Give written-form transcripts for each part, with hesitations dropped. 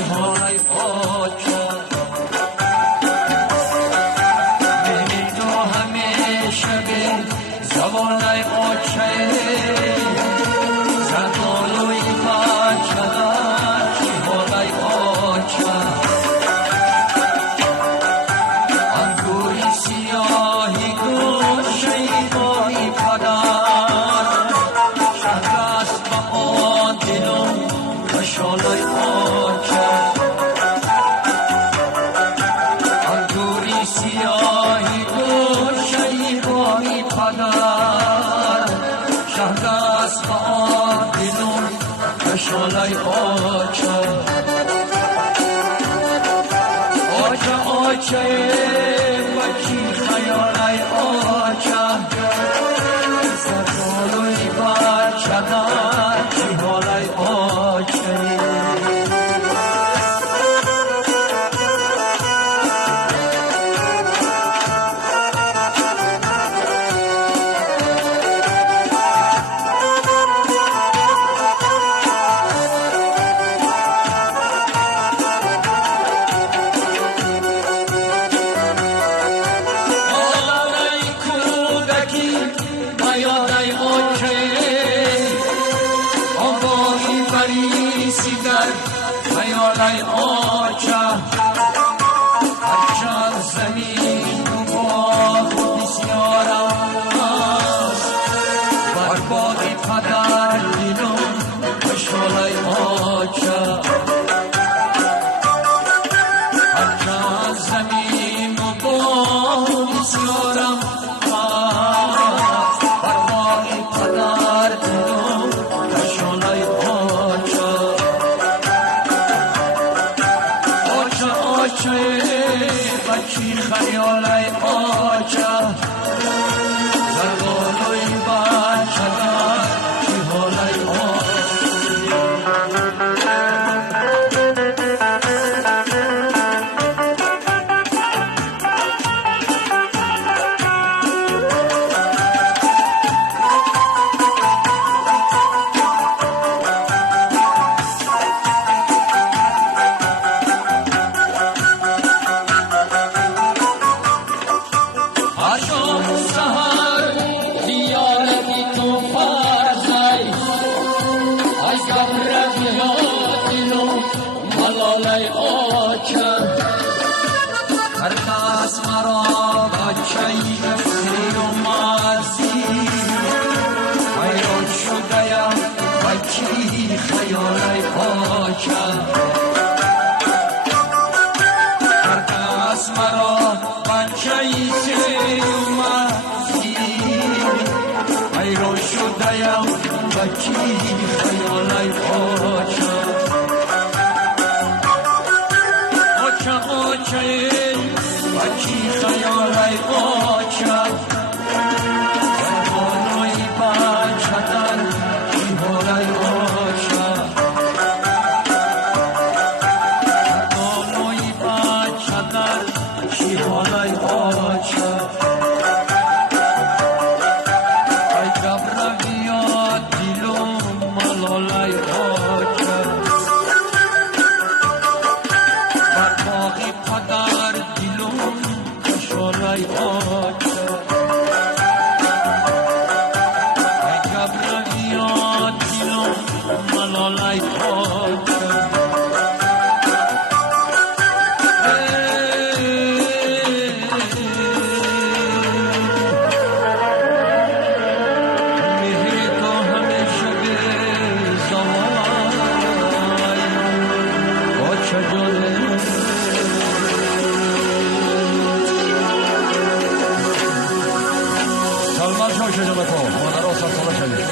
های آچا ببین تو همیشه به زبانای آچه زردالوی بچه چی های آچه انگوری سیاهی گوشه بای پدر شهرست با آن دلم شالای آچه انگوری سیاهی گوشه بای پدر شهرست با آن دلم شالای آچه آچه آچه بچی خیالای آچه زردالوی بچه در چی حالای آچه خیالای آچه هرچند زمین و باغ بسیار است بر باغ پدر دلم شالای آچه هرچند زمین و باغ بسیار است بر باغ پدر دلم شالای آچه آچه بچی خیالای آچه زردالوی بچه در چی حالای هر کس مرا بچه‌ای سیر و مازی حیران شده‌ام بچی خیالای آچه هر کس مرا بچه‌ای سیر و مازی حیران شده‌ام بچی خیالای آچه آچه بچی خیالای آچه زبانوی بچه در چی حالای آچه زبانوی بچه در چی حالای آچه ای جب رویات دلم ملالای آچه بر باغ پدر دلم شالای آچه ای جب رویات دلم ملالای آچه مهر تو همیشه به زوالای آچه جانه سلمان شما شجا بکن مادر آسان سالا شدید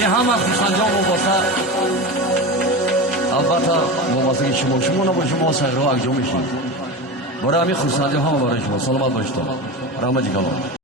یه همه خوشنجام مباسه البته مباسه که شما نباید شما سر رو اگجا میشید برای همین خوشنجام همه برای شما سلامت باشید رحمت جگلان